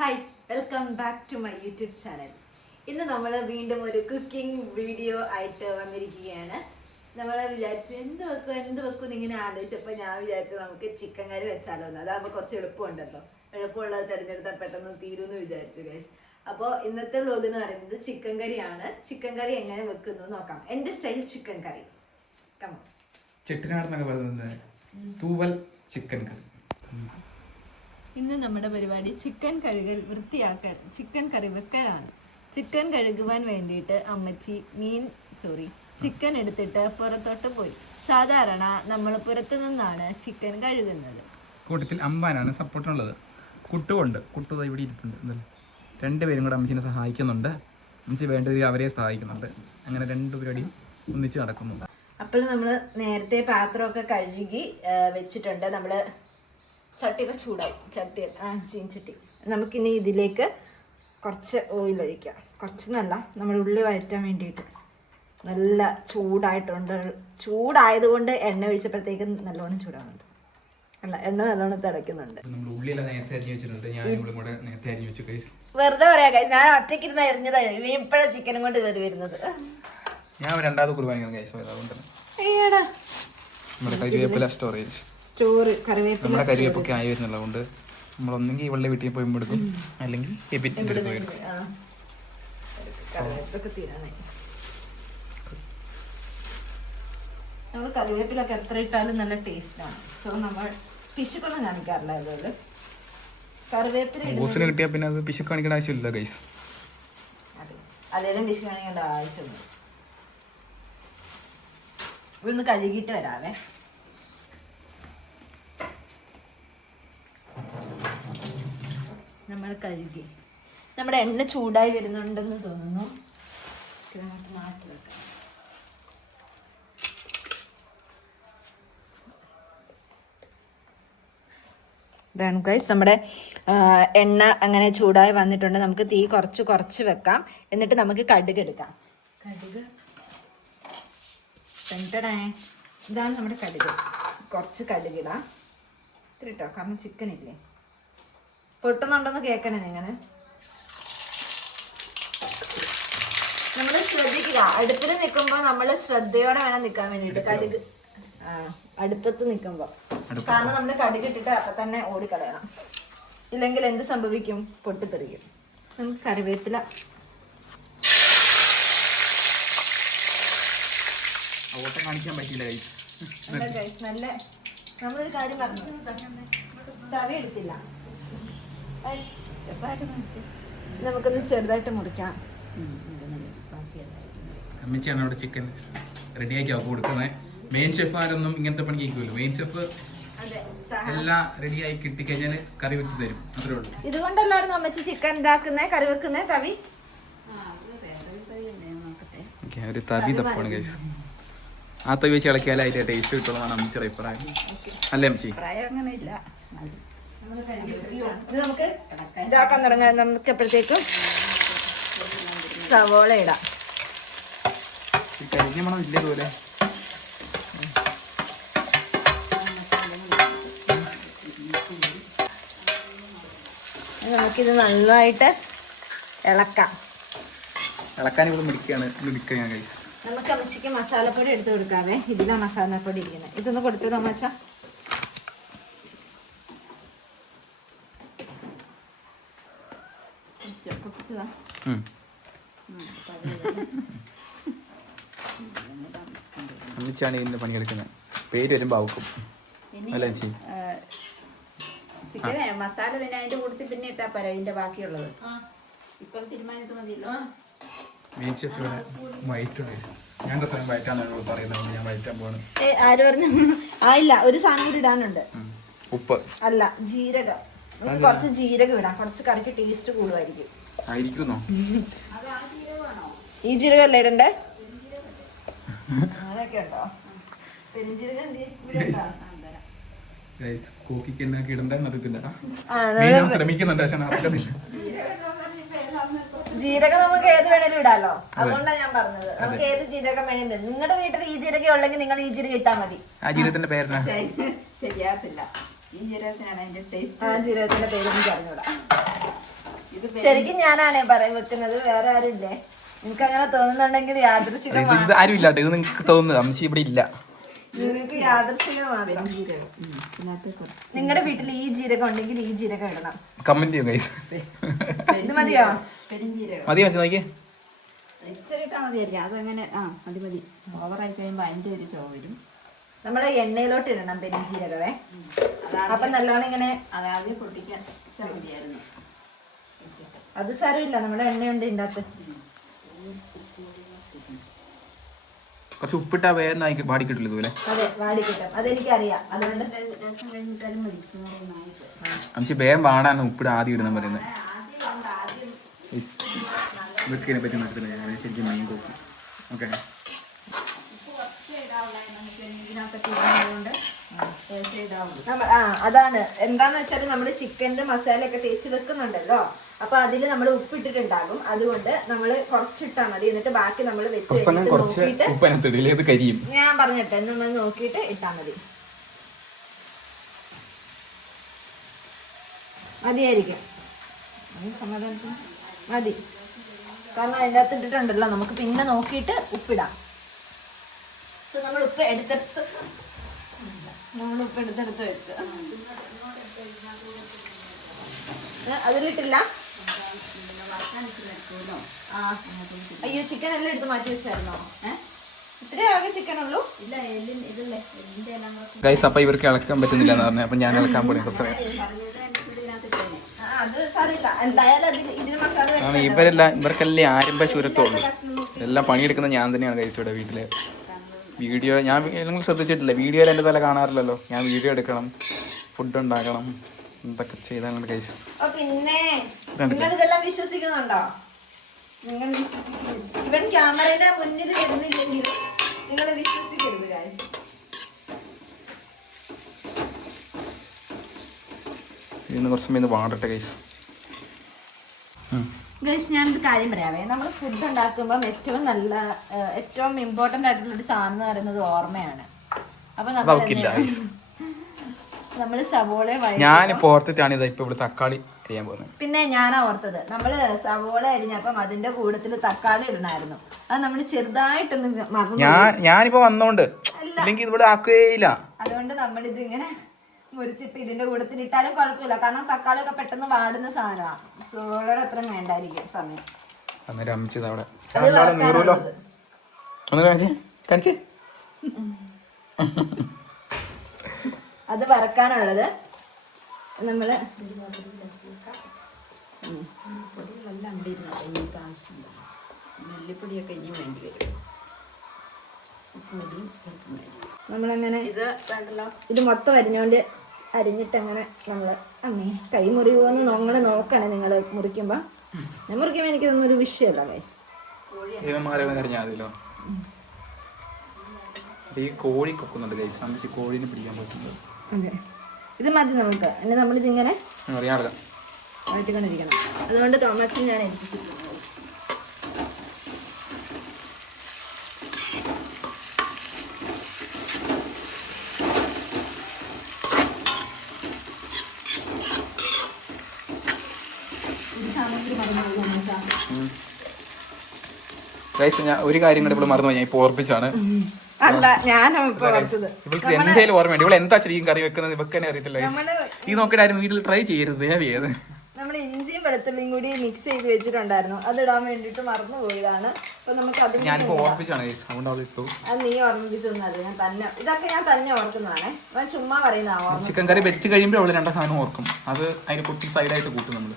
Hi, welcome back to my YouTube channel. ഇന്ന് നമ്മൾ വീണ്ടും ഒരു കുക്കിംഗ് വീഡിയോ ആയിട്ട് വന്നിരിക്കുകയാണ്. നമ്മൾ വിചാരിച്ചു എന്ത് വെക്കും ഇങ്ങനെ ആലോചിച്ചപ്പോൾ ഞാൻ വിചാരിച്ചു നമുക്ക് ചിക്കൻ കറി വെച്ചാലോ എന്ന്. അതാകുമ്പോൾ കുറച്ച് എളുപ്പമുണ്ടല്ലോ, എളുപ്പമുള്ളത് തിരഞ്ഞെടുത്താൽ പെട്ടെന്ന് തീരുമെന്ന് വിചാരിച്ചു ഗൈസ്. അപ്പോൾ ഇന്നത്തെ വ്ലോഗ് എന്ന് പറയുന്നത് ചിക്കൻ കറിയാണ്. ചിക്കൻ കറി എങ്ങനെ വെക്കുന്നു നോക്കാം. എൻ്റെ സ്റ്റൈൽ ചിക്കൻ കറി. ചെട്ടിനാടെന്നൊക്കെ പറയുന്നത് തൂവൽ ചിക്കൻ കറി. ഇന്ന് നമ്മുടെ പരിപാടി ചിക്കൻ കഴുകൽ വൃത്തിയാക്കൽ, ചിക്കൻ കറി വെക്കലാണ്. ചിക്കൻ കഴുകുവാൻ വേണ്ടിയിട്ട് അമ്മച്ചി ചിക്കൻ എടുത്തിട്ട് പുറത്തോട്ട് പോയി. സാധാരണ നമ്മൾ പുറത്തു നിന്നാണ് ചിക്കൻ കഴുകുന്നത്. കൂട്ടത്തിൽ അമ്പാനാണ് സപ്പോർട്ടുള്ളത്. കുട്ടുകൊണ്ട് കുട്ടു ഇവിടെ ഇരിപ്പുണ്ട്. രണ്ടുപേരും കൂടെ അമ്മച്ചിനെ സഹായിക്കുന്നുണ്ട്. അമ്മച്ചി വേണ്ടത് അവരെ സഹായിക്കുന്നുണ്ട്. അങ്ങനെ രണ്ടു പരിപാടിയും ഒന്നിച്ച് നടക്കുന്നു. അപ്പോൾ നമ്മൾ നേരത്തെ പാത്രമൊക്കെ കഴുകി വെച്ചിട്ടുണ്ട്. നമ്മൾ ചട്ടിയൊക്കെ ചൂടായി. ചീൻചട്ടി. നമുക്കിനി ഇതിലേക്ക് കുറച്ച് ഓയിൽ ഒഴിക്കാം. കുറച്ചെന്നല്ല, നമ്മൾ ഉള്ളി വഴറ്റാൻ വേണ്ടിയിട്ട്. നല്ല ചൂടായിട്ടുണ്ട്. ചൂടായതുകൊണ്ട് എണ്ണ ഒഴിച്ചപ്പോഴത്തേക്കും നല്ലോണം ചൂടാവുന്നുണ്ട്. അല്ല, എണ്ണ നല്ലോണം തിളയ്ക്കുന്നുണ്ട്. വെറുതെ പറയാ ഗൈസ്, ഞാൻ ഒറ്റയ്ക്കിരുന്ന് എറിഞ്ഞതായി. ഇപ്പോഴാണ് ചിക്കനും കൊണ്ട് കയറി വരുന്നത്. ഞാൻ രണ്ടാമത് കുർബാന കറിവേപ്പൊക്കെ ആയി വരുന്നുള്ളതുകൊണ്ട് നമ്മളൊന്നെങ്കിൽ ഇവളുടെ വീട്ടിൽ പോയി എടുക്കും, അല്ലെങ്കിൽ നമ്മൾ കറിവേപ്പിലൊക്കെ എത്ര ഇട്ടാലും നല്ല ടേസ്റ്റാണ്. സോ നമ്മൾ പിശുക്കൊന്നും കാണിക്കാറില്ല. അതുപോലെ കറിവേപ്പില കിട്ടിയാൽ പിന്നെ അത് പിശുക്ക് കാണിക്കേണ്ട ആവശ്യമില്ല ഗൈസ്. അല്ലെങ്കിലും പിശുക്ക് കാണിക്കേണ്ട ആവശ്യമില്ല. ഇതൊന്ന് കഴുകിയിട്ട് വരാവേ. നമ്മൾ കഴുകി. നമ്മുടെ എണ്ണ ചൂടായി വരുന്നുണ്ടെന്ന് തോന്നുന്നു. മാറ്റി വെക്കാം. ഇതാണ് ഗൈസ് നമ്മുടെ എണ്ണ അങ്ങനെ ചൂടായി വന്നിട്ടുണ്ട്. നമുക്ക് തീ കുറച്ച് വെക്കാം. എന്നിട്ട് നമുക്ക് കടുക് എടുക്കാം. കടുക് ഇതാണ് നമ്മുടെ കടുക്. കുറച്ച് കടുകിടാം. ഇത്തിരി ഇട്ടോ, കാരണം ചിക്കൻ ഇല്ലേ. പൊട്ടുന്നുണ്ടെന്ന് കേൾക്കണേ നിങ്ങൾ. നമ്മൾ ശ്രദ്ധിക്കുക, അടുപ്പിൽ നിൽക്കുമ്പോൾ നമ്മൾ ശ്രദ്ധയോടെ വേണം നിൽക്കാൻ വേണ്ടിയിട്ട്. കടുക് അടുപ്പത്ത് നിൽക്കുമ്പോൾ, കാരണം നമ്മൾ കടുക് ഇട്ടിട്ട് അപ്പം തന്നെ ഓടിക്കളയണം. ഇല്ലെങ്കിൽ എന്ത് സംഭവിക്കും? പൊട്ടിത്തെറിക്കും. നമുക്ക് കറിവേപ്പില നല്ല. നമ്മളൊരു കാര്യം പറഞ്ഞു, തവി എടുത്തില്ല. നമുക്കൊന്ന് ചെറുതായിട്ട് മുറിക്കാം. അമ്മച്ചിയാണ് അവിടെ ചിക്കൻ റെഡിയാക്കി കൊടുക്കുന്നത്. മെയിൻ ഷെഫ് ആരൊന്നും ഇങ്ങനത്തെ പണി കേൾക്കുമല്ലോ. മെയിൻ ഷെഫ് എല്ലാം റെഡിയായി കിട്ടിക്കഴിഞ്ഞാൽ കറി വെച്ച് തരും. അത്രേ ഉള്ളൂ. ഇതുകൊണ്ടല്ലായിരുന്നു അമ്മച്ചി ചിക്കൻ ഇതാക്കുന്നേ, കറി വെക്കുന്നേ. തവി ഒരു തവി തപ്പാണ് ഗൈസ്. ആ തവി വെച്ച് ഇളക്കിയാൽ അതിന്റെ ടേസ്റ്റ് കിട്ടുള്ളതാണ് അമ്മച്ചിയുടെ അഭിപ്രായം. അല്ലേ അമ്മച്ചി? നമുക്ക് ഇതാക്കാൻ തുടങ്ങാൻ. നമുക്ക് എപ്പോഴത്തേക്കും സവോള ഇടാം. കരിഞ്ഞ മണം ഇല്ലേ പോലെ. നമുക്കിത് നന്നായിട്ട് ഇളക്കാം. ഇളക്കാൻ ഇവിടെ മിടിക്കുകയാണ് ഗൈസ്. നമുക്ക് അമ്മച്ചിക്ക് മസാലപ്പൊടി എടുത്ത് കൊടുക്കാവേ. ഇതിലാ മസാലപ്പൊടി ഇരിക്കുന്നത്. ഇതൊന്ന് കൊടുത്തത് അമ്മച്ച. അമ്മച്ചാണ് ഇതിന്റെ പണിയെടുക്കുന്നത്. പേര് വരുമ്പോ ആവും അല്ലേ ചേച്ചി? ചിക്കൻ മസാല പിന്നെ അതിന്റെ കൂട്ടത്തിൽ പിന്നെ ഇട്ടാ പോരാ. ഇതിന്റെ ബാക്കിയുള്ളത് ഇപ്പം തീരുമാനിച്ചു മതിയല്ലോ. ആര് പറഞ്ഞു? ആയില്ല, ഒരു സാധനം കൂടി ഇടാനുണ്ട്. ഉപ്പ് അല്ല, ജീരകം. നമുക്ക് കുറച്ച് ജീരകം ഇടാം. കുറച്ച് കറിക്ക് ടേസ്റ്റ് കൂടുമായിരിക്കും. ഈ ജീരകം അല്ലേ ഇടണ്ടേ? അതൊക്കെ ഉണ്ടോ? പെരുംജീരകം ജീരകം നമുക്ക് ഏത് വേണേലും ഇടാലോ. അതുകൊണ്ടാണ് ഞാൻ പറഞ്ഞത്. നമുക്ക് ഏത് ജീരകം വേണേലും. നിങ്ങളുടെ വീട്ടിൽ ഈ ജീരകം ഉള്ളെങ്കിൽ നിങ്ങൾ ഈ ജീരകം ഇട്ടാൽ മതി. ആ ജീരകത്തിന്റെ പേര് ശരിയാകത്തില്ല. ഈ ജീരകത്തിനാണ് അതിന്റെ ടേസ്റ്റ്. ആ ജീരകത്തിന്റെ പേര് എനിക്ക് അറിഞ്ഞൂടാ. ശരിക്കും ഞാനാണേ പറയാൻ വെക്കുന്നത്, വേറെ ആരും ഇല്ലേ. നിങ്ങൾക്ക് അങ്ങനെ തോന്നുന്നുണ്ടെങ്കിൽ യാദൃശ്ചികം ഇത് ആരും ഇല്ലാട്ടോ, ഇത് നിങ്ങൾക്ക് തോന്നുന്നത് അമ്മച്ചി ഇവിടെ ഇല്ല. നിങ്ങൾക്ക് യാദൃശ്ചികം മാത്രം. നിങ്ങളുടെ വീട്ടിൽ ഈ ജീരകം ഉണ്ടെങ്കിൽ ഈ ജീരകം ഇടണം. കമന്റ് ചെയ്യും ഗൈസ്. ഇത് മതിയോ? മതി വെച്ച് നോക്കിയേ. ഇച്ചിരി ഇട്ടാൽ മതിയായിരിക്കും. അതങ്ങനെ മതി മതി. ഓവറായി കഴിയുമ്പോൾ അതിൻ്റെ ഒരു ചുവ വരും. നമ്മുടെ എണ്ണയിലോട്ട് ഇടണം പെരുംജീരകവേ. അപ്പൊ നല്ലോണം ഇങ്ങനെ അതാദ്യം പൊട്ടിക്കാൻ മതിയായിരുന്നു. അത് സാരമില്ല, നമ്മുടെ എണ്ണയുണ്ട് ഇതിൻ്റെ അകത്ത്. കുറച്ച് ഉപ്പിട്ടാ വേഗം പാടി കിട്ടില്ല ഇതുപോലെ. അതെ, വാടി കിട്ടും. അതെനിക്കറിയാം. അതുകൊണ്ട് രസം കഴിഞ്ഞിട്ടാലും മതി. അമ്മച്ചി വേഗം പാടാണ് ഉപ്പിട ആദ്യം ഇടുന്ന പറയുന്നത്. ഇതൊക്കെ പറ്റി നടത്തില്ല ഞാൻ ശരിക്കും മെയിൻ കോപ്പി. ഓക്കെ, അതാണ് എന്താന്ന് വെച്ചാൽ നമ്മൾ ചിക്കൻ്റെ മസാലയൊക്കെ തേച്ച് വെക്കുന്നുണ്ടല്ലോ, അപ്പൊ അതിൽ നമ്മൾ ഉപ്പിട്ടിട്ടുണ്ടാകും. അതുകൊണ്ട് നമ്മൾ കുറച്ചിട്ടാ മതി. എന്നിട്ട് ബാക്കി നമ്മൾ വെച്ച് നോക്കിയിട്ട് ഞാൻ പറഞ്ഞിട്ടെ നമ്മൾ നോക്കിയിട്ട് ഇട്ടാ മതി. മതിയായിരിക്കും, സമാധാനത്തിന് മതി. കാരണം അതിൻ്റെ അകത്ത് ഇട്ടിട്ടുണ്ടല്ലോ, നമുക്ക് പിന്നെ നോക്കിയിട്ട് ഉപ്പിടാം. സോ നമ്മൾ ഉപ്പ് എടുത്തെടുത്ത് വെച്ചു. അതിലിട്ടില്ല. അയ്യോ, ചിക്കൻ എല്ലാം എടുത്ത് മാറ്റി വെച്ചായിരുന്നോ? ഇത്രയും ആകെ ചിക്കൻ ഉള്ളൂ. ഇല്ല, ഇതല്ലേ എല്ലിൻ്റെ എല്ലാം കൂടെ. ഗൈസ്, അപ്പൊ ഇവർക്ക് ഇളക്കാൻ പറ്റുന്നില്ല എന്ന് പറഞ്ഞു. അപ്പൊ ഞാൻ ഇളക്കാൻ പോണേ കുറച്ച് സമയം. അത് സാരമില്ല, എന്തായാലും ഇതിന് മസാല ഇവർക്കെല്ലാം ആരംഭ ശൂരത്തുള്ളൂ. എല്ലാം പണിയെടുക്കുന്നത് ഞാൻ തന്നെയാണ് ഗൈസ് ഇവിടെ വീട്ടില്. വീഡിയോ ഞാൻ നിങ്ങൾ ശ്രദ്ധിച്ചിട്ടില്ല, വീഡിയോയിൽ എൻ്റെ തല കാണാറില്ലല്ലോ. ഞാൻ വീഡിയോ എടുക്കണം, ഫുഡ് ഉണ്ടാക്കണം, എന്തൊക്കെ ചെയ്താണ് ഗൈസ്. പിന്നെ നിങ്ങൾ ഇതെല്ലാം വിശ്വസിക്കുന്നുണ്ടോ? നിങ്ങൾ വിശ്വസിക്കരുത്. ഇവൻ ക്യാമറയുടെ മുന്നിൽ വരുന്നില്ലെങ്കിൽ നിങ്ങൾ വിശ്വസിക്കരുത് ഗൈസ്. ഇതിന് കുറച്ച് സമയം വാടട്ടെ ഗൈസ്. ഗൈസ്, ഞാനൊരു കാര്യം പറയാവേ. നമ്മൾ ഫുഡ് ഉണ്ടാക്കുമ്പം ഏറ്റവും ഇമ്പോർട്ടൻ്റ് ആയിട്ടുള്ള ഒരു സാധനം എന്ന് പറയുന്നത് ഓർമ്മയാണ്. അപ്പൊ നമ്മൾ സവോള ഞാനിപ്പോ ഓർത്തിട്ടാണ് ഇത് ഇപ്പൊ ഇവിടെ തക്കാളി അരിയാൻ പോകുന്നത്. പിന്നെ ഞാനാ ഓർത്തത്, നമ്മള് സവോള അരിഞ്ഞപ്പം അതിന്റെ കൂട്ടത്തിൽ തക്കാളി ഇടണമായിരുന്നു. അത് നമ്മൾ ചെറുതായിട്ടൊന്ന് മറന്നു. ഞാനിപ്പോ വന്നോണ്ട് ഇല്ലെങ്കിൽ ഇവിടെ ആക്കുകയില്ല. അതുകൊണ്ട് നമ്മളിത് ഇങ്ങനെ മുറിച്ചിട്ട് ഇതിന്റെ കൂട്ടത്തിൽ ഇട്ടാലും കുഴപ്പമില്ല. കാരണം തക്കാളി ഒക്കെ പെട്ടെന്ന് വാടുന്ന സാധനമാണ്. സവോളയുടെ അത്ര വേണ്ടായിരിക്കും സമയം. അത് വറക്കാനുള്ളത് നമ്മള് നെല്ലിപ്പൊടിയൊക്കെ ഇനി വേണ്ടി വരും. നമ്മളങ്ങനെ ഇത് മൊത്തം അരിഞ്ഞിട്ട് അങ്ങനെ നമ്മള് കൈ മുറിയുമോന്ന് നിങ്ങൾ നോക്കണേ. നിങ്ങൾ മുറിക്കുമ്പോ എനിക്കിതൊന്നും ഒരു വിഷയമല്ല ഗൈസ്. കോഴി കൊക്കുന്നുണ്ട് ഗൈസ്. അമ്മച്ചി കോഴീനെ പിടിക്കാൻ പറ്റുന്നത്. അതെ, ഇത് മതി നമുക്ക്. പിന്നെ നമ്മളിതിങ്ങനെ വഴറ്റിക്കൊണ്ടിരിക്കണം. അതുകൊണ്ട് തോമച്ചൻ ഞാൻ ഏൽപ്പിച്ചിട്ടുണ്ട്. ഞാൻ ഒരു കാര്യം കൂടെ ഇപ്പോൾ മറന്നു. ഞാൻ ഇപ്പൊ ഓർപ്പിച്ചാണ്. ഇവൾക്ക് എന്തായാലും ഓർമ്മയുണ്ട്. ഇവൾ എന്താ ശരിക്കും കറി വെക്കുന്നത് ഇവക്ക് തന്നെ അറിയത്തില്ല. ഈ നോക്കിയിട്ട് ആരും വീട്ടിൽ ട്രൈ ചെയ്യരുത്. നമ്മൾ ഇഞ്ചിയും വെളുത്തുള്ളിയും കൂടി മിക്സ് ചെയ്ത് വെച്ചിട്ടുണ്ടായിരുന്നു. അത് ഇടാൻ വേണ്ടിട്ട് മറന്നുപോയതാണ്. അപ്പൊ നമുക്ക് അത് ഞാനിപ്പോ ഓർപ്പിച്ചാണ്. അത് നീ ഓർമ്മിപ്പിച്ചൊന്നത് ഞാൻ തന്നെ ഓർക്കുന്നതാണേ. ഞാൻ ചുമ്മാ പറയുന്ന ചിക്കൻ കറി വെച്ച് കഴിയുമ്പോൾ അവള് രണ്ടാം സാധനം ഓർക്കും. അത് അതിന് കുട്ടി സൈഡായിട്ട് കൂട്ടും നമ്മള്.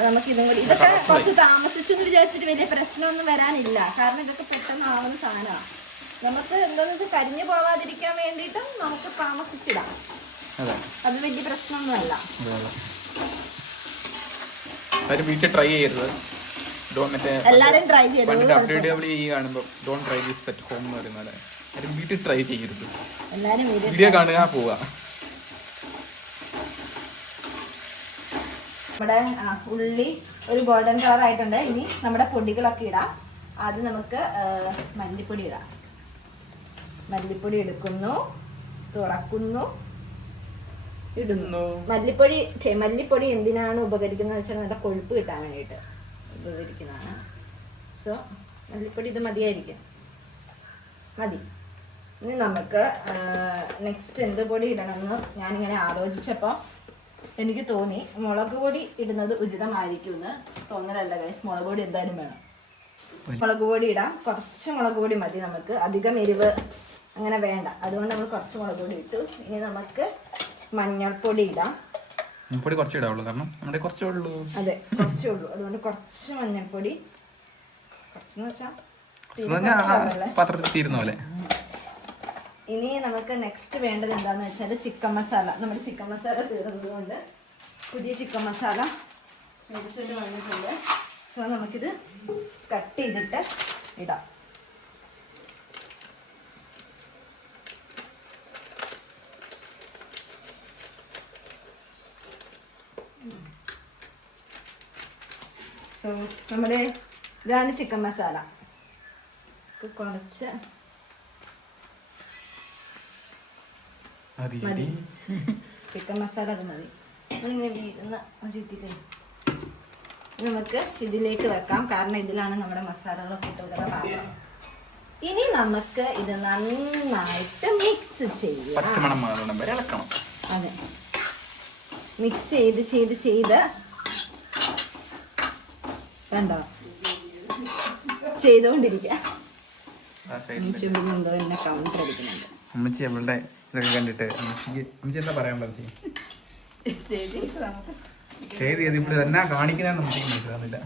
നമുക്ക് ഇതും കൂടി ഇതൊക്കെ കുറച്ച് താമസിച്ചെന്ന് വിചാരിച്ചിട്ട് വലിയ പ്രശ്നമൊന്നും വരാനില്ല. കാരണം ഇതൊക്കെ പെട്ടെന്ന് ആവുന്ന സാധനമാണ്. നമുക്ക് എന്താന്ന് വെച്ചാൽ കരിഞ്ഞു പോവാതിരിക്കാൻ വേണ്ടിയിട്ടും നമുക്ക് താമസിച്ചിടാം. അത് വലിയ പ്രശ്നമൊന്നുമല്ല. വീട്ടിൽ ട്രൈ ചെയ്യരുത്. എല്ലാരും ട്രൈ ചെയ്യരുത്. വീട്ടിൽ ട്രൈ ചെയ്യരുത്. എല്ലാരും വീഡിയോ കാണുക, പോവുക. നമ്മുടെ ഉള്ളി ഒരു ഗോൾഡൻ കളർ ആയിട്ടുണ്ട്. ഇനി നമ്മുടെ പൊടികളൊക്കെ ഇടാം. അത് നമുക്ക് മല്ലിപ്പൊടി ഇടാം. മല്ലിപ്പൊടി എടുക്കുന്നു, തുറക്കുന്നു, ഇടുന്നു. മല്ലിപ്പൊടി എന്തിനാണ് ഉപകരിക്കുന്നത് വെച്ചാൽ നല്ല കൊഴുപ്പ് കിട്ടാൻ വേണ്ടിയിട്ട് ഉപകരിക്കുന്നതാണ്. സോ മല്ലിപ്പൊടി ഇത് മതിയായിരിക്കും, മതി. ഇനി നമുക്ക് നെക്സ്റ്റ് എന്ത് പൊടി ഇടണമെന്ന് ഞാനിങ്ങനെ ആലോചിച്ചപ്പോൾ എനിക്ക് തോന്നി മുളക് പൊടി ഇടുന്നത് ഉചിതമായിരിക്കും എന്ന്. തോന്നലല്ല ഗൈസ്, മുളക് പൊടി എന്തായാലും വേണം. മുളക് പൊടി ഇടാം, കുറച്ച് മുളക് പൊടി മതി നമുക്ക്, അധികം എരിവ് അങ്ങനെ വേണ്ട. അതുകൊണ്ട് നമ്മൾ കുറച്ച് മുളക് പൊടി ഇട്ടു. ഇനി നമുക്ക് മഞ്ഞൾപ്പൊടി ഇടാം. പൊടി കുറച്ച് ഇടാവുള്ളൂ, കാരണം നമ്മുടെ കുറച്ചേ ഉള്ളൂ. അതെ, കുറച്ചേ ഉള്ളൂ. അതുകൊണ്ട് കുറച്ച് മഞ്ഞൾപ്പൊടി, കുറച്ചെന്ന് വെച്ചാൽ പാത്രത്തിൽ തീരുന്ന പോലെ. ഇനി നമുക്ക് നെക്സ്റ്റ് വേണ്ടത് എന്താണെന്ന് വെച്ചാൽ ചിക്കൻ മസാല. നമ്മുടെ ചിക്കൻ മസാല തീർന്നത് കൊണ്ട് പുതിയ ചിക്കൻ മസാല മേടിച്ചുകൊണ്ട് വന്നിട്ടുണ്ട്. സോ നമുക്കിത് കട്ട് ചെയ്തിട്ട് ഇടാം. സോ നമ്മുടെ ഇതാണ് ചിക്കൻ മസാല. കുറച്ച് മതി, ചിക്കൻ മസാല അത് മതി. നമ്മളിങ്ങനെ വീഴുന്ന ഒരു ഇതിലേ നമുക്ക് ഇതിലേക്ക് വെക്കാം, കാരണം ഇതിലാണ് നമ്മുടെ മസാലകളൊക്കെ ഇട്ടുള്ള പാത്രം. ഇനി നമുക്ക് ഇത് നന്നായിട്ട് മിക്സ് ചെയ്യാം. അതെ, മിക്സ് ചെയ്ത് കണ്ടോ ചെയ്തുകൊണ്ടിരിക്കാം. എന്തോ എന്നെ കൗണ്ടർ അടിക്കുന്നുണ്ട്. അമ്മച്ചി അവളുടെ ഇതൊക്കെ കണ്ടിട്ട് അമ്മച്ചി എന്താ പറയാനുള്ളത്? ഇവിടെ എന്നാ കാണിക്കുന്ന മനസ്സിലാകുന്നില്ല.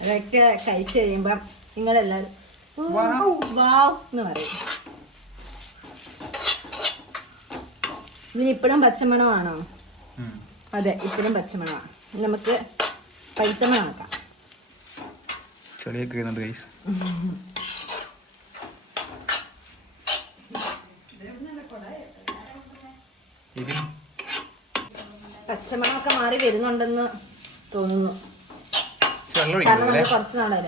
അതൊക്കെ കഴിച്ചു കഴിയുമ്പം നിങ്ങളെല്ലാവരും വാവ് എന്ന് പറയും. ഇതിനിപ്പോഴും പച്ചമണമാണോ? അതെ, ഇപ്പോഴും പച്ചമണമാണ്. നമുക്ക് പഴുത്തമണമാക്കാം. ചെളിയൊക്കെ വരുന്നുണ്ട് ഗൈസ്. പച്ചമണമൊക്കെ മാറി വരുന്നുണ്ടെന്ന് തോന്നുന്നു. കാരണം നമ്മൾ കുറച്ച് നാളെ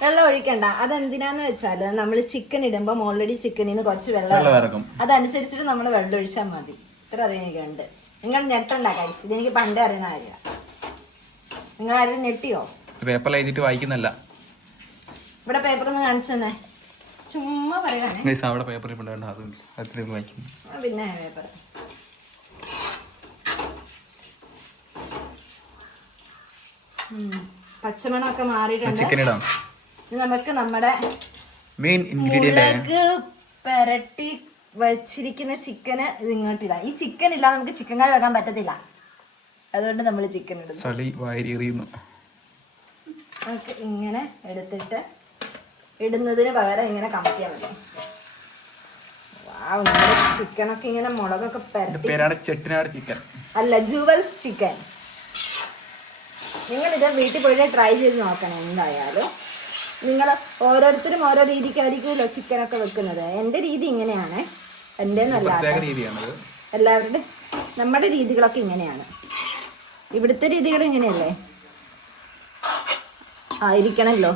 വെള്ളം ഒഴിക്കണ്ട. അതെന്തിനാന്ന് വെച്ചാൽ നമ്മൾ ചിക്കൻ ഇടുമ്പോൾ ഓൾറെഡി ചിക്കനിൽ നിന്ന് കുറച്ച് വെള്ളം ഇറക്കും. അതനുസരിച്ചിട്ട് നമ്മൾ വെള്ളം ഒഴിച്ചാൽ മതി. ഇത്ര അറിയാൻ എനിക്കുണ്ട്. നിങ്ങൾ ഞെട്ടണ്ട കഴിച്ചു, ഇതെനിക്ക് പണ്ടേ അറിയുന്ന കാര്യമാണ്. നിങ്ങൾ ആരും ഞെട്ടിയോ? പേപ്പർ എഴുതിയിട്ട് വായിക്കുന്നല്ല. ഇവിടെ പേപ്പർ ഒന്ന് കാണിച്ചു തന്നെ, ചുമ്മാ പറയാനേ. പിന്നെ പേപ്പർ പച്ചമണമൊക്കെ മാറിയിട്ടുണ്ട്. നമുക്ക് നമ്മുടെ മെയിൻ ഇൻഗ്രീഡിയന്റ് പെരട്ടി വെച്ചിരിക്കുന്ന ചിക്കന് ഇത് ഇങ്ങോട്ടില്ല. ഈ ചിക്കൻ ഇല്ലാതെ നമുക്ക് ചിക്കൻ കറി വെക്കാൻ പറ്റത്തില്ല. അതുകൊണ്ട് നമ്മൾ ചിക്കൻ ഇടുന്നു. നമുക്ക് ഇങ്ങനെ എടുത്തിട്ട് ഇടുന്നതിന് പകരം ഇങ്ങനെ കമത്തിയാൽ മതി. നമ്മുടെ ചിക്കനൊക്കെ ഇങ്ങനെ മുളകൊക്കെ പെരട്ടി. അല്ല, ജുവൽസ് ചിക്കൻ. നിങ്ങളിത് വീട്ടിൽ പോയിട്ട് ട്രൈ ചെയ്ത് നോക്കണം. എന്തായാലും നിങ്ങൾ ഓരോരുത്തരും ഓരോ രീതിക്കായിരിക്കുമല്ലോ ചിക്കനൊക്കെ വെക്കുന്നത്. എൻ്റെ രീതി ഇങ്ങനെയാണ്, എൻ്റെ നല്ല എല്ലാവരുടെ നമ്മുടെ രീതികളൊക്കെ ഇങ്ങനെയാണ്. ഇവിടുത്തെ രീതികൾ ഇങ്ങനെയല്ലേ ആയിരിക്കണല്ലോ.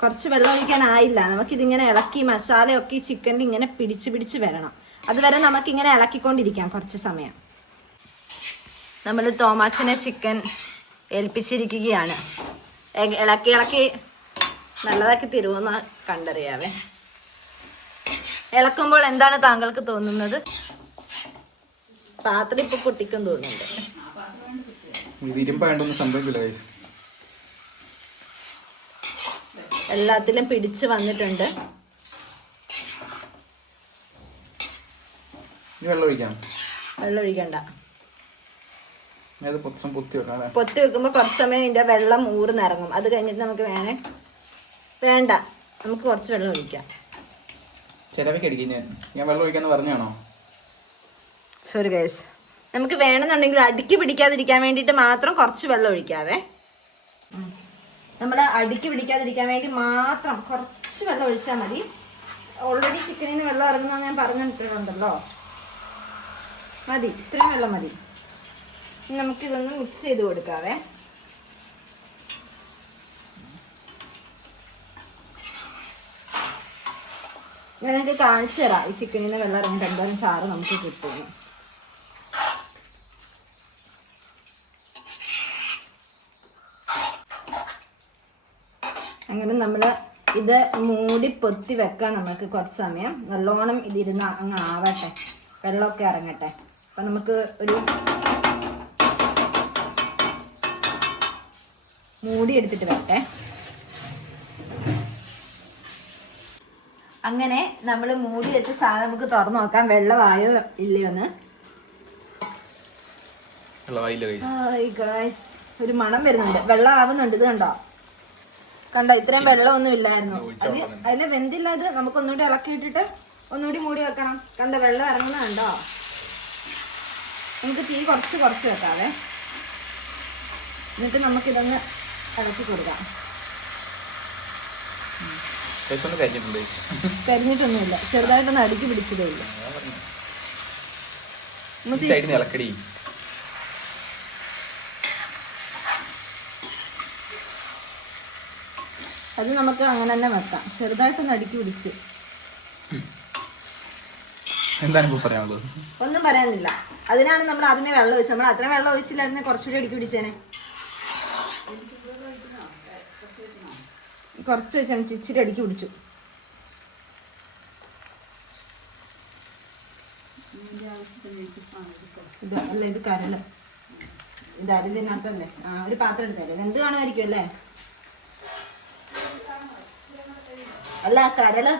കുറച്ച് വെള്ളം ഒഴിക്കാനായില്ല. നമുക്കിതിങ്ങനെ ഇളക്കി മസാലയൊക്കെ ചിക്കനിൽ ഇങ്ങനെ പിടിച്ച് വരണം. അതുവരെ നമുക്കിങ്ങനെ ഇളക്കിക്കൊണ്ടിരിക്കാം കുറച്ച് സമയം. നമ്മൾ തോമാച്ചനെ ചിക്കൻ ഏൽപ്പിച്ചിരിക്കുകയാണ്. ഇളക്കി നല്ലതാക്കി തരുമെന്ന് കണ്ടറിയാവേ. ഇളക്കുമ്പോൾ എന്താണ് താങ്കൾക്ക് തോന്നുന്നത്? പാത്രം ഇപ്പൊ പൊട്ടിക്കും തോന്നുന്നുണ്ട്. എല്ലാത്തിലും പിടിച്ച് വന്നിട്ടുണ്ട്. വെള്ളം ഒഴിക്കണ്ട. പൊത്തി വെക്കുമ്പോ കുറച്ച് സമയം ഇതിന്റെ വെള്ളം ഊർന്നിറങ്ങും. അത് കഴിഞ്ഞിട്ട് നമുക്ക് വേണ്ട നമുക്ക് കുറച്ച് വെള്ളം ഒഴിക്കാം. സോറി ഗൈസ്, നമുക്ക് വേണമെന്നുണ്ടെങ്കിൽ അടുക്കി പിടിക്കാതിരിക്കാൻ വേണ്ടിയിട്ട് മാത്രം കുറച്ച് വെള്ളം ഒഴിക്കാവേ. നമ്മൾ അടുക്കി പിടിക്കാതിരിക്കാൻ വേണ്ടി മാത്രം കുറച്ച് വെള്ളം ഒഴിച്ചാൽ മതി. ഓൾറെഡി ചിക്കനിൽ നിന്ന് വെള്ളം ഇറങ്ങുന്ന ഞാൻ പറഞ്ഞിട്ടുണ്ടല്ലോ. മതി, ഇത്രയും വെള്ളം മതി. നമുക്കിതൊന്ന് മിക്സ് ചെയ്ത് കൊടുക്കാവേ. ഞാൻ നിങ്ങൾക്ക് കാണിച്ചു തരാം ഈ ചിക്കനിൽ നിന്ന് വെള്ളം ഇറങ്ങിയിട്ട് എന്തായാലും ചാറ് നമുക്ക് കിട്ടുന്നു. അങ്ങനെ നമ്മൾ ഇത് മൂടി പൊത്തി വെക്കാം നമുക്ക് കുറച്ച് സമയം. നല്ലോണം ഇതിരുന്ന് അങ്ങ് ആവട്ടെ, വെള്ളമൊക്കെ ഇറങ്ങട്ടെ. അപ്പം നമുക്ക് ഒരു മൂടി എടുത്തിട്ട് വരട്ടെ. അങ്ങനെ നമ്മൾ മൂടി വെച്ച സാധനം നമുക്ക് തുറന്നു നോക്കാം വെള്ളമായോ ഇല്ലയോ എന്ന്. ഒരു മണം വരുന്നുണ്ട്, വെള്ളം ആവുന്നുണ്ട്. ഇത് കണ്ടോ, കണ്ടോ ഇത്രയും വെള്ളമൊന്നും ഇല്ലായിരുന്നു. അതിന് വെന്തില്ല. ഇത് നമുക്ക് ഒന്നുകൂടി ഇളക്കി ഇട്ടിട്ട് ഒന്നുകൂടി മൂടി വെക്കണം. കണ്ടോ വെള്ളം ഇറങ്ങുന്ന കണ്ടോ. നമുക്ക് തീ കുറച്ച് വെക്കാവേ. എന്നിട്ട് നമുക്കിതൊന്ന് ഇളക്കി കൊടുക്കാം. കരിഞ്ഞിട്ടൊന്നുമില്ല, ചെറുതായിട്ടൊന്ന് അടുക്കി പിടിച്ചതേ ഇല്ല. അത് നമുക്ക് അങ്ങനെ തന്നെ വെക്കാം. ചെറുതായിട്ടൊന്ന് അടുക്കി പിടിച്ച്. ഒന്നും പറയാനില്ല. അതിനാണ് നമ്മൾ ആദ്യമേ വെള്ളം ഒഴിച്ചത്. നമ്മൾ അത്രയും വെള്ളം ഒഴിച്ചില്ലായിരുന്നു, കുറച്ചുകൂടി അടുക്കി പിടിച്ചേനെ. കുറച്ച് വെച്ചാൽ ഇച്ചിരി അടുക്കി പിടിച്ചു. ഇത് അല്ല, ഇത് കരള്. ഇത് അരിതിനകത്തല്ലേ. ഒരു പാത്രം എടുത്തല്ലേ, വെന്ത് കാണുമായിരിക്കും അല്ലേ. അല്ല കരള്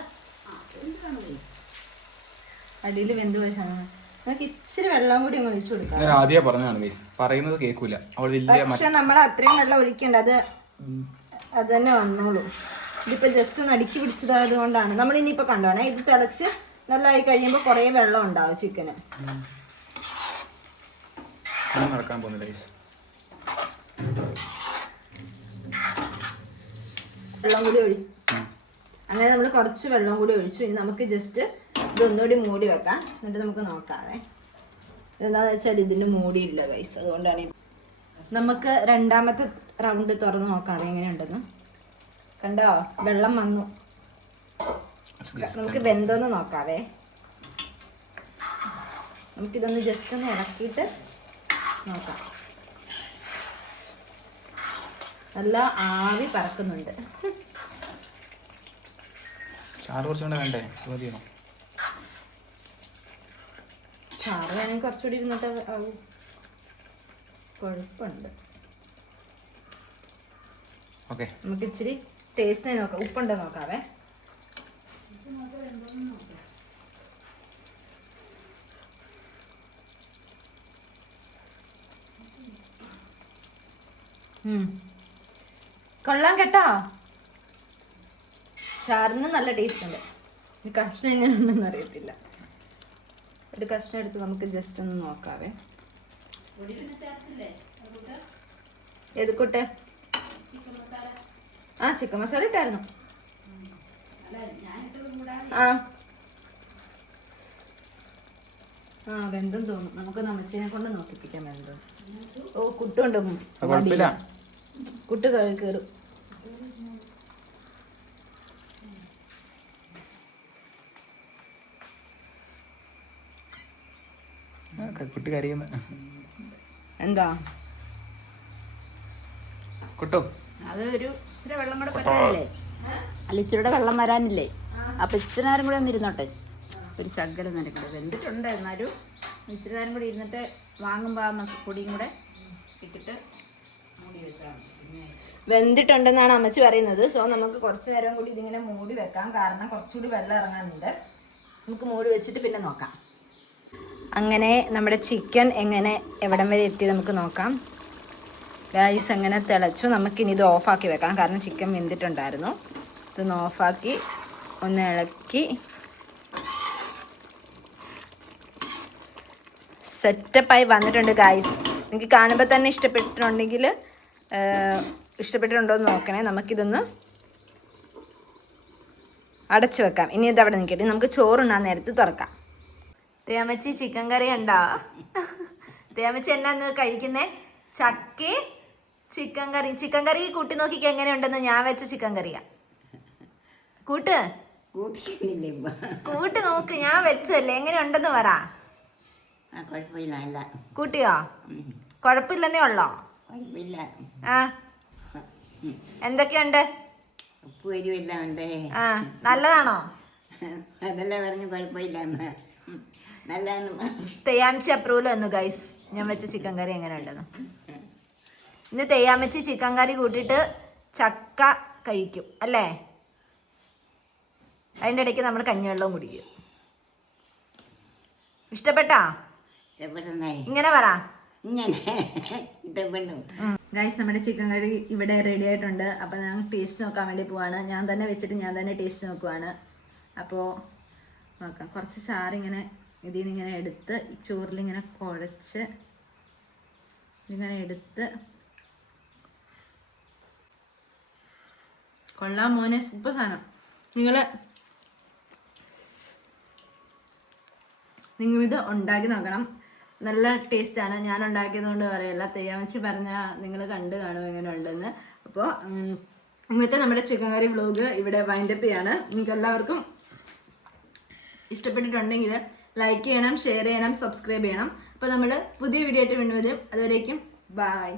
അടിയിൽ വെന്ത് പോയ സാധനം. നമുക്ക് ഇച്ചിരി വെള്ളം കൂടി അങ്ങ് ഒഴിച്ചു കൊടുക്കാം. പക്ഷെ നമ്മൾ അത്രയും വെള്ളം ഒഴിക്കണ്ട, അത് തന്നെ വന്നോളൂ. ഇതിപ്പോ ജസ്റ്റ് ഒന്ന് അടുക്കി പിടിച്ചതായത് കൊണ്ടാണ്. നമ്മൾ ഇനിയിപ്പോ കണ്ടോണേ, ഇത് തിളച്ച് നല്ലതായി കഴിയുമ്പോൾ കുറേ വെള്ളം ഉണ്ടാവും ചിക്കന്. വെള്ളം കൂടി ഒഴിച്ചു. അങ്ങനെ നമ്മൾ കുറച്ച് വെള്ളം കൂടി ഒഴിച്ചു. ഇനി നമുക്ക് ജസ്റ്റ് ഇതൊന്നുകൂടി മൂടി വെക്കാം. എന്നിട്ട് നമുക്ക് നോക്കാവേ. എന്താണെന്ന് വെച്ചാൽ ഇതിൻ്റെ മൂടിയില്ല ഗൈസ്, അതുകൊണ്ടാണ്. നമുക്ക് രണ്ടാമത്തെ റൗണ്ട് തുറന്ന് നോക്കാവേ എങ്ങനെയുണ്ടെന്ന്. കണ്ടോ വെള്ളം വന്നു. നമുക്ക് വെന്തോന്ന് നോക്കാവേ. നമുക്കിതൊന്ന് ജസ്റ്റ് ഒന്ന് ഇറക്കിയിട്ട് നോക്കാം. നല്ല ആവി പറക്കുന്നുണ്ട്. ചാറ് വേണമെങ്കിൽ കുറച്ചുകൂടി ഇരുന്നിട്ട് കുഴപ്പമുണ്ട്. നമുക്ക് ഇച്ചിരി ടേസ്റ്റ് നോക്കാം, ഉപ്പുണ്ടോ നോക്കാവേ. കൊള്ളാം കേട്ടോ. ചാറിന് നല്ല ടേസ്റ്റ് ഉണ്ട്. ഈ കഷ്ണം എങ്ങനെ ഉണ്ടെന്ന് അറിയത്തില്ല. ഒരു കഷ്ണം എടുത്ത് നമുക്ക് ജസ്റ്റ് ഒന്ന് നോക്കാവേ. ഏത് കൂട്ടെ? ചിക്കൻ മസാല ഇട്ടായിരുന്നു. വെന്തും തോന്നും. നമുക്ക് നമ്മച്ചിനെ കൊണ്ട് നോക്കിപ്പിക്കാൻ വെന്തോ. കുട്ടുണ്ടോ? കുട്ട് കയറും. കുട്ടി കരയുന്ന എന്താ കുട്ടോ? അത് ഒരു ഇച്ചിരി വെള്ളം കൂടെ പറ്റാനില്ലേ? അല്ല ഇച്ചിരിയുടെ വെള്ളം വരാനില്ലേ? അപ്പൊ ഇച്ചിരി നേരം കൂടെ ഒന്ന് ഇരുന്നോട്ടെ. ഒരു ശകലം നേരം കൂടെ വെന്തിട്ടുണ്ട്. എന്നാലും ഇച്ചിരി നേരം കൂടി ഇരുന്നിട്ട് വാങ്ങുമ്പോൾ ആ പൊടിയും കൂടെ ഇട്ടിട്ട് മൂടി വെച്ചാൽ വെന്തിട്ടുണ്ടെന്നാണ് അമ്മച്ചി പറയുന്നത്. സോ നമുക്ക് കുറച്ച് നേരം കൂടി ഇതിങ്ങനെ മൂടി വെക്കാം. കാരണം കുറച്ചുകൂടി വെള്ളം ഇറങ്ങാനുണ്ട്. നമുക്ക് മൂടി വെച്ചിട്ട് പിന്നെ നോക്കാം. അങ്ങനെ നമ്മുടെ ചിക്കൻ എവിടം വരെ എത്തി നമുക്ക് നോക്കാം. ഗൈസ് അങ്ങനെ തിളച്ചു. നമുക്കിനി ഇത് ഓഫാക്കി വെക്കാം. കാരണം ചിക്കൻ വെന്തിട്ടുണ്ടായിരുന്നു. ഇതൊന്ന് ഓഫാക്കി ഒന്ന് ഇളക്കി സെറ്റപ്പായി വന്നിട്ടുണ്ട് ഗൈസ്. നിങ്ങൾക്ക് കാണുമ്പോൾ തന്നെ ഇഷ്ടപ്പെട്ടിട്ടുണ്ടോ എന്ന് നോക്കണേ. നമുക്കിതൊന്ന് അടച്ചു വെക്കാം. ഇനി ഇത് അവിടെ നിൽക്കട്ടെ. നമുക്ക് ചോറുണ്ണാൻ നേരത്ത് തുറക്കാം. തേമച്ചി ചിക്കൻ കറി ഉണ്ടോ? തേമച്ചി എന്നാന്ന് കഴിക്കുന്നേ? ചക്കി ചിക്കൻ കറി. ചിക്കൻ കറി കൂട്ടി നോക്കിക്ക് എങ്ങനെയുണ്ടെന്ന്. ഞാൻ വെച്ച ചിക്കൻ കറിയാ. കൂട്ട് കൂട്ടിയില്ലേ ഇപ്പൊ? കൂട്ടി നോക്ക്, ഞാൻ വെച്ചല്ലേ, എങ്ങനെ ഉണ്ടെന്ന് പറ. ആ കുഴപ്പമില്ല, അല്ല കൂട്ടിയോ? കുഴപ്പമില്ലെന്നേ ഉള്ളോ? കുഴപ്പമില്ല. ആ, എന്തൊക്കെയുണ്ട്? ഉപ്പ് എരിവില്ല ഉണ്ട്. ആ, നല്ലതാണോ? അതെല്ലാം പറഞ്ഞു കുഴപ്പമില്ല അമ്മ. നല്ലതാണ്. തെയ്യാമിച്ചി അപ്രൂവൽ വന്നു ഗൈസ്, ഞാൻ വെച്ച ചിക്കൻ കറി എങ്ങനെ ഉണ്ടെന്ന്. ഇന്ന് തെയ്യാമിച്ചി ചിക്കൻ കറി കൂട്ടിയിട്ട് ചക്ക കഴിക്കും അല്ലേ? അതിൻ്റെ ഇടയ്ക്ക് നമ്മൾ കഞ്ഞിവെള്ളവും കുടിക്കും. ഇഷ്ടപ്പെട്ടാ? ഇഷ്ടപ്പെടുന്നേ ഇങ്ങനെ പറ. ഇങ്ങനെ ഇഷ്ടപ്പെട്ടു. ഗൈസ്, നമ്മുടെ ചിക്കൻ കറി ഇവിടെ റെഡി ആയിട്ടുണ്ട്. അപ്പോൾ ഞാൻ ടേസ്റ്റ് നോക്കാൻ വേണ്ടി പോവാണ്. ഞാൻ തന്നെ വെച്ചിട്ട് ഞാൻ തന്നെ ടേസ്റ്റ് നോക്കുവാണ്. അപ്പോൾ നോക്കാം. കുറച്ച് ചാറിങ്ങനെ ഇതിൽ നിന്ന് ഇങ്ങനെ എടുത്ത് ഈ ചോറിലിങ്ങനെ കുഴച്ച് ഇങ്ങനെ എടുത്ത്. കൊള്ളാം മോനെ, സൂപ്പർ സാധനം. നിങ്ങളിത് ഉണ്ടാക്കി നോക്കണം, നല്ല ടേസ്റ്റാണ്. ഞാൻ ഉണ്ടാക്കിയത് കൊണ്ട് പറയല്ല, തെയ്യാമച്ചി പറഞ്ഞാൽ നിങ്ങൾ കണ്ടു കാണും എങ്ങനെ ഉണ്ടെന്ന്. അപ്പോൾ ഇന്നത്തെ നമ്മുടെ ചിക്കൻ കറി വ്ലോഗ് ഇവിടെ വൈൻഡപ്പ് ചെയ്യാണ്. നിങ്ങൾക്ക് എല്ലാവർക്കും ഇഷ്ടപ്പെട്ടിട്ടുണ്ടെങ്കിൽ ലൈക്ക് ചെയ്യണം, ഷെയർ ചെയ്യണം, സബ്സ്ക്രൈബ് ചെയ്യണം. അപ്പോൾ നമ്മൾ പുതിയ വീഡിയോ ആയിട്ട് വീണ്ടും വരും. അതുവരേക്കും ബൈ.